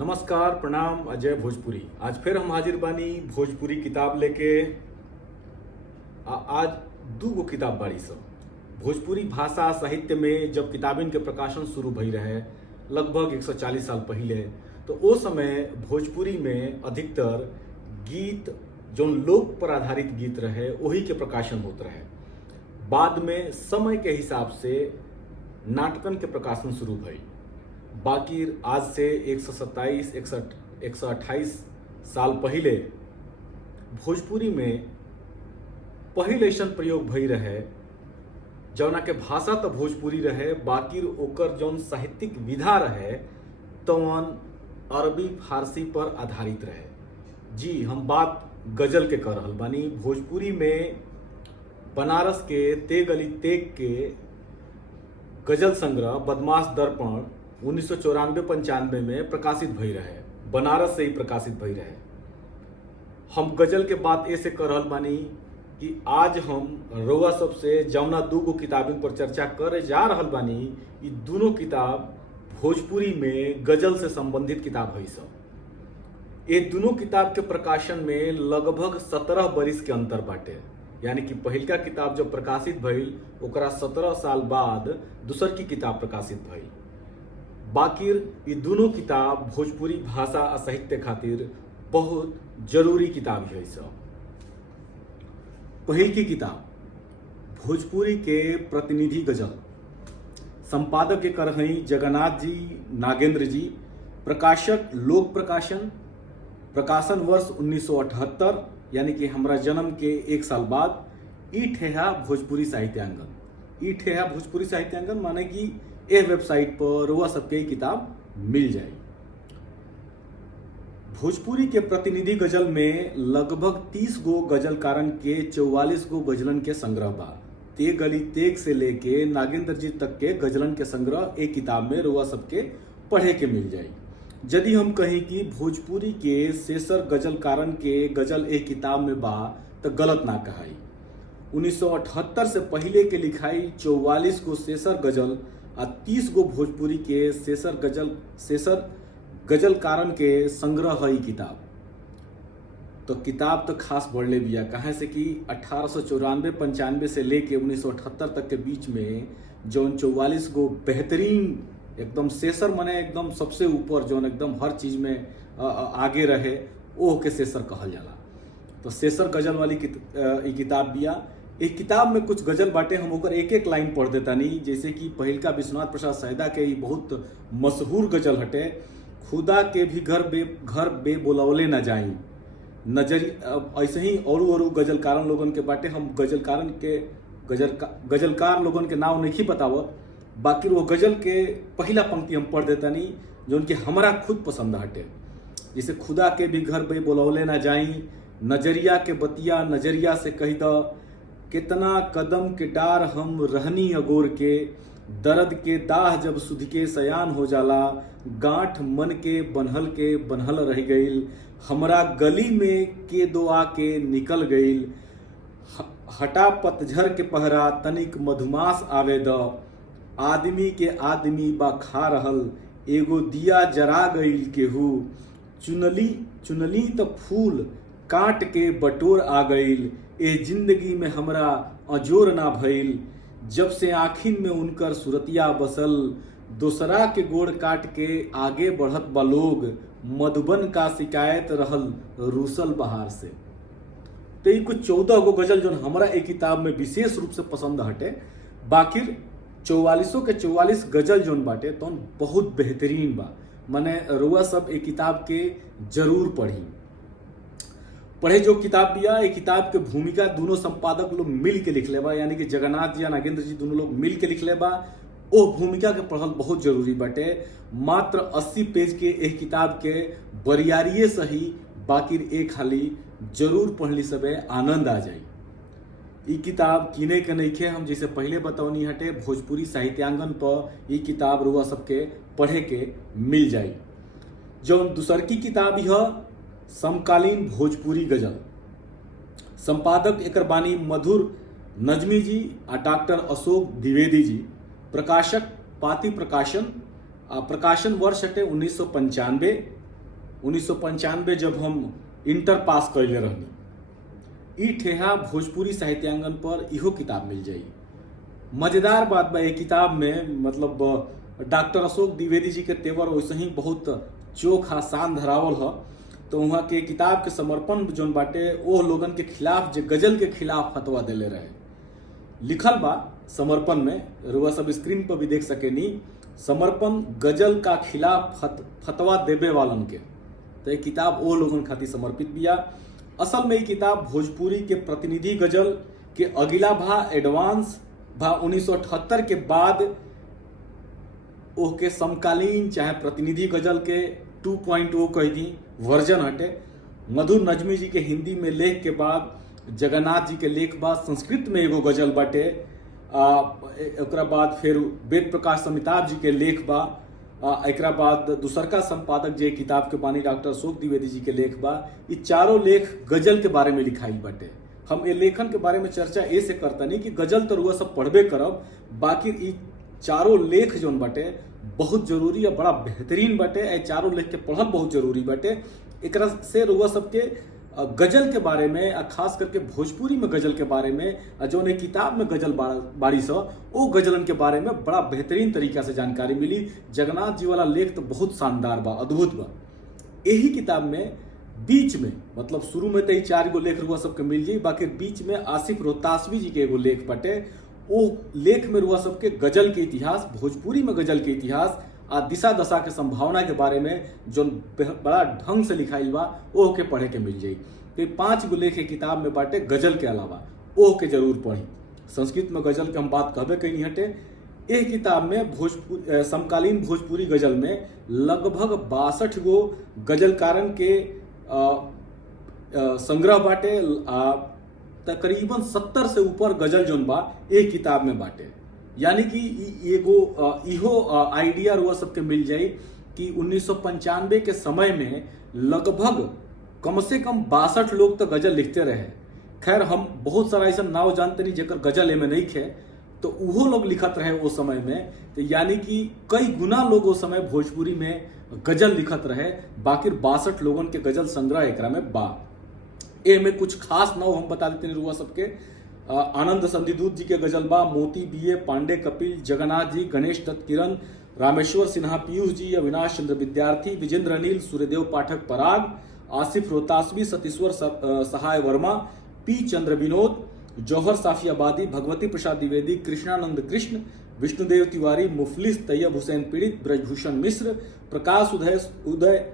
नमस्कार, प्रणाम। अजय भोजपुरी आज फिर हम हाजिर बानी भोजपुरी किताब लेके। आज दूगो किताब बाड़ी सब। भोजपुरी भाषा साहित्य में जब किताबिन के प्रकाशन शुरू भई रहे लगभग 140 साल पहले, तो ओ समय भोजपुरी में अधिकतर गीत जौन लोक पर आधारित गीत रहे वही के प्रकाशन होत रहे। बाद में समय के हिसाब से नाटकन के प्रकाशन शुरू भई। बाकी आज से 127 128 साल पहले भोजपुरी में पहिल ऐसन प्रयोग भई रहे जौना के भाषा तो भोजपुरी रहे, बाकी ओकर जौन साहित्यिक विधा रहे तौन अरबी फारसी पर आधारित रहे। जी, हम बात गजल के कर रहल बानी। भोजपुरी में बनारस के तेग अली तेग के गजल संग्रह बदमाश दर्पण 1994-95 में प्रकाशित भई रहे। बनारस से ही प्रकाशित भई रहे। हम गजल के बात ऐसे कर रहल बानी कि आज हम रउआ सबसे जौना दूगो किताबिन पर चर्चा करे जा रहल बानी, ये दोनों किताब भोजपुरी में गजल से संबंधित किताब है सब। ये दोनों किताब के प्रकाशन में लगभग 17 बरिस के अंतर बाटे। यानी कि पहिलका किताब जब प्रकाशित भइल ओकरा 17 साल बाद दूसर की किताब प्रकाशित भइल। बाकी ये दोनों किताब भोजपुरी भाषा आ साहित्य खातिर बहुत जरूरी किताब है सब। पहिल की किताब भोजपुरी के प्रतिनिधि गजल, संपादक के करहई जगन्नाथ जी नागेंद्र जी, प्रकाशक लोक प्रकाशन, प्रकाशन वर्ष 1978 यानी कि हमरा जन्म के एक साल बाद। ई ठेहा भोजपुरी साहित्यांगन। ई ठेहा भोजपुरी साहित्यांगन माने कि यह वेबसाइट पर वह सबके किताब मिल जाए। भोजपुरी के प्रतिनिधि गजल में लगभग 30 गो गजलकारन के 44 गो गजलन के संग्रह बा। तेग अली तेग से लेके नागेंद्र जी तक के गजलन के संग्रह एक किताब में रुआ सबके पढ़े के मिल जाए। यदि हम कहीं कि भोजपुरी के शेषर गजलकारन के गजल एक किताब में बा तो गलत ना कहाई। 1978 से पहले के लिखाई 44 गो शेषर गजल आ 30 गो भोजपुरी के शेषर गजलकारन के संग्रह है किताब। तो किताब तो खास बढ़ले बिया, कहे से कि 1894-95 से लेके 1978 तक के बीच में जौन 44 गो बेहतरीन एकदम शेषर मने एकदम सबसे ऊपर जौन एकदम हर चीज में आगे रहे ओह के शेषर कहल जाला। तो शेषर गजल वाली किताब बिया। एक किताब में कुछ गजल बाटे, हम ओकर एक एक लाइन पढ़ देता नहीं। जैसे कि पहिलका विश्वनाथ प्रसाद सैदा के ही बहुत मशहूर गजल हटे, खुदा के भी घर बे बोलौले न जाई नजरी। ऐसे ही और गजलकारन लोगन के बाटे। हम गजलकार लोगन के नाम नहीं बतावत, बाकी वो गजल के पहला पंक्ति हम पढ़ देता नहीं जो उनके हमरा खुद पसंद हटे। जैसे खुदा के भी घर बे बोलौले न जाई, नजरिया के बतिया नजरिया से कही द, कितना कदम के डार हम रहनी अगोर के, दर्द के दाह जब सुध के सयान हो जाला, गांठ मन के बनहल रह गईल, हमरा गली में के दो आके निकल गईल, हटा पतझर के पहरा तनिक मधुमास आवे द, आदमी के आदमी बा खा रहल, एगो दिया जरा गईल केहू, चुनली त फूल काट के बटोर आ गईल, ए जिंदगी में हमरा अजोर ना भइल, जब से आखिन में उनकर सुरतिया बसल, दोसरा के गोड़ काट के आगे बढ़त बा लोग, मधुबन का शिकायत रहल रूसल बहार से। तो ये कुछ 14 गो गजल जो हमरा एक किताब में विशेष रूप से पसंद हटे। बाकी 44 के 44 गजल जोन बाटे तो बहुत बेहतरीन बा। माने रुआ सब एक किताब के जरूर पढ़े जो किताब बिया। एक किताब के भूमिका दोनों संपादक लोग मिल के लिख ले बा, यानी कि जगन्नाथ जी या नागेंद्र जी दोनों लोग मिल के लिख ले बा। ओ भूमिका के पढ़ल बहुत जरूरी बाटे। मात्र 80 पेज के एक किताब के बरियारिये सही, बाकी एक हाली जरूर पढ़ली सबे आनंद आ जाई। ई किताब किने के नइखे, हम जैसे पहले बतौनी हटे भोजपुरी साहित्यांगन पर ई किताब रुआ सबके पढ़े के मिल जाई। जो दूसर की किताब यह समकालीन भोजपुरी गजल, संपादक एकर बानी मधुर नजमी जी आ डॉक्टर अशोक द्विवेदी जी, प्रकाशक पाती प्रकाशन, प्रकाशन वर्ष हटे 1995, 1995 जब हम इंटर पास कैले रहनी, ई ठेहा भोजपुरी साहित्यांगन पर इहो किताब मिल जाई। मजेदार बात बा ये किताब में, मतलब डॉक्टर अशोक द्विवेदी जी के तेवर वैसे ही बहुत चोखा शान धरावल ह। तो वहाँ के किताब के समर्पण जोन बाटे वो लोगन के खिलाफ, जो गजल के खिलाफ फतवा देले रहे, लिखल बा समर्पण में, रुआ सब स्क्रीन पर भी देख सकेनी। समर्पण गजल का खिलाफ फतवा देवे वालन के, तो ये किताब वो लोगन खातिर समर्पित बिया। असल में ये किताब भोजपुरी के प्रतिनिधि गजल के अगिला भा, एडवांस भा 1978 के बाद ओके समकालीन चाहे प्रतिनिधि गजल के 2.0 कह दी वर्जन हटे। मधुर नजमी जी के हिंदी में लेख के बाद, जगन्नाथ जी के लेख बाद संस्कृत में एगो गजल बाटे, एकरा बाद फिर वेद प्रकाश समिताभ जी के लेख बा, एकरा बाद दूसरका संपादक जे किताब के बानी डॉक्टर अशोक द्विवेदी जी के लेख बा। ये चारों लेख गजल के बारे में लिखाई बाटे। हम ये लेखन के बारे में चर्चा ऐसे करता नहीं कि गजल तो रुआ सब पढ़बे करब, बाकी ये चारों लेख जोन बाटे बहुत जरूरी है, बड़ा बेहतरीन बाटे। ए चारों लेख के पढ़ल बहुत जरूरी बाटे। एकरा से रुआ सबके गजल के बारे में, खास करके भोजपुरी में गजल के बारे में, जो ने किताब में गजल बारी स वो गजलन के बारे में बड़ा बेहतरीन तरीका से जानकारी मिली। जगन्नाथ जी वाला लेख तो बहुत शानदार बा, अद्भुत बा। यही किताब में बीच में, मतलब शुरू में तो 4 गो लेख रुआ सबके मिल जाई, बाकी बीच में आसिफ रोहतासवी जी के एगो लेख बाटे। वो लेख में रुआ सबके गजल के इतिहास, भोजपुरी में गजल के इतिहास आ दिशा दशा के संभावना के बारे में जो बड़ा ढंग से लिखाइल बा वो के पढ़े के मिल जाई। तो 5 गो लेख किताब में बाटे गजल के अलावा, वो के जरूर पढ़ी। संस्कृत में गजल के हम बात कहबे कहीं हटे। एक किताब में समकालीन भोजपुरी गजल में लगभग 62 गो गजलकारन के संग्रह बाटे। तकरीबन 70 से ऊपर गजल जोन बा एक किताब में बाटे। यानी कि एगो इहो आइडिया रुआ सबके मिल जाई कि 1995 के समय में लगभग कम से कम 62 लोग तो गजल लिखते रहे। खैर हम बहुत सारा ऐसा नाव जानते नहीं जेकर गजल एमे नहीं खे, तो उहो लोग लिखत रहे वो समय में। तो यानी कि कई गुना लोग उस समय भोजपुरी में गजल लिखत रहे। बाकी 62 लोगन के गजल संग्रह एकरा में बा। ए में कुछ खास नाव हम बता देते हैं रुआ सबके। आनंद संधिदूत जी के गजल बा, मोती बीए, पांडे कपिल, जगन्नाथ जी, गणेश दत्त किरण, रामेश्वर सिन्हा पीयूष जी, अविनाश चंद्र विद्यार्थी, विजेंद्र अनिल, सूर्यदेव पाठक पराग, आसिफ रोहतासवी, सतीश्वर सहाय वर्मा, पी चंद्र विनोद, जौहर साफियाबादी, भगवती प्रसाद द्विवेदी, कृष्णानंद कृष्ण, विष्णुदेव तिवारी, मुफलिस तैयब हुसैन पीड़ित, ब्रजभूषण मिश्र, प्रकाश उदय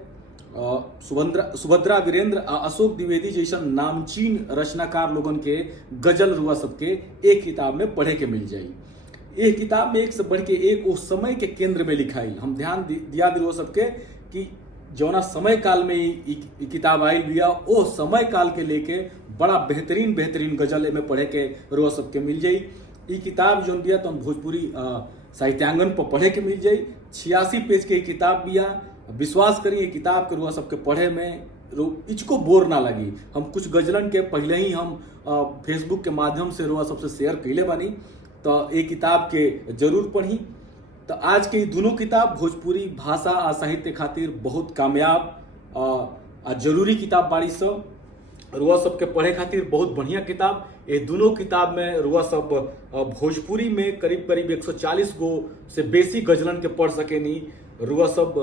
सुभद्रा वीरेंद्र, अशोक द्विवेदी जैसा नामचीन रचनाकार लोगन के गजल रुआ सबके एक किताब में पढ़े के मिल जाई। एक किताब में एक से बढ़ के एक उस समय के केंद्र में लिखाई। हम ध्यान दिया रुआ सबके कि जौना समय काल में ये किताब आई बिया, वो समय काल के लेके बड़ा बेहतरीन गजल में पढ़े के रुआ सबके मिल जाई। ये किताब जो बिया तो हम भोजपुरी साहित्यांगन पर पढ़े के मिल जाई। 86 पेज के किताब बिया। विश्वास करिए किताब के रुआ सबके पढ़े में इचको बोर ना लगी। हम कुछ गजलन के पहले ही हम फेसबुक के माध्यम से रुआ सबसे शेयर कैले बानी, तो ये किताब के जरूर पढ़ी। तो आज के दोनों किताब भोजपुरी भाषा आ साहित्य खातिर बहुत कामयाब आ जरूरी किताब बाड़ी सब। रुआ सबके पढ़े खातिर बहुत बढ़िया किताब। ये दोनों किताब में रुआ सब भोजपुरी में करीब 140 गो से बेसी गजलन के पढ़ सकेनी। रुआ सब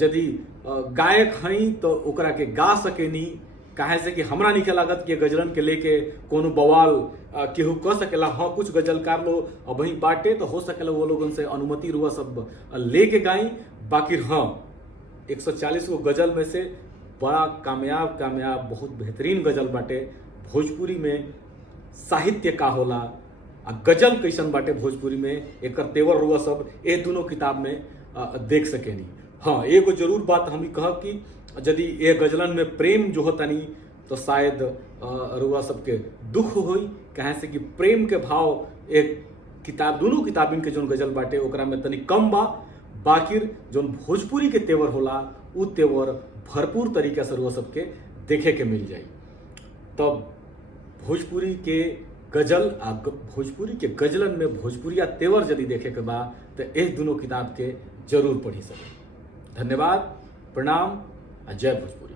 यदि गायक हई तो ओकरा के गा सकेनी, काहे से कि हमरा नहीं लागत कि गजलन के लेके कोनो बवाल केहू कह सकेला। हाँ, कुछ गजलकार लोग अब वही बाटे तो हो सकेला वो लोगन से अनुमति रुआ सब लेके गाई। बाकी हाँ, 140 गो गजल में से बड़ा कामयाब बहुत बेहतरीन गजल बाटे। भोजपुरी में साहित्य का होला आ गजल कैसन बाटे भोजपुरी में, एक तेवर रुआ सब ये दोनों किताब में देख सकेनी। हाँ, एगो जरूर बात हम कहब कि यदि ये गजलन में प्रेम जो होता नहीं तो शायद रुआ सबके दुख होई, कहे से कि प्रेम के भाव एक किताब, दोनों किताबिन के जो गजल बाटे ओकरा में तनी कम बा। बाकी जो भोजपुरी के तेवर होला उ तेवर भरपूर तरीके से रुआ सबके देखे के मिल जाई। तब भोजपुरी के गजल आ भोजपुरी के गजलन में भोजपुरिया तेवर यदि देखे के बा तो ये दोनों किताब के जरूर पढ़ी सके। धन्यवाद, प्रणाम, आ जय भोजपुरी।